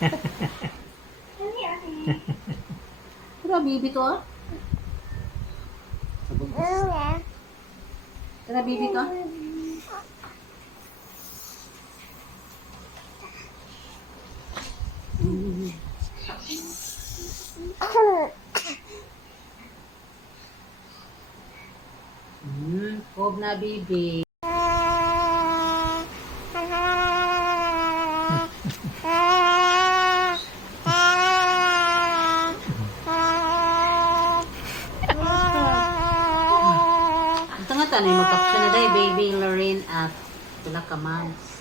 Tara, baby to ah. Tara, baby to. Kob na, baby. Ito nga tanay, magkapsyon na dahil, baby Lorraine at pila ka months.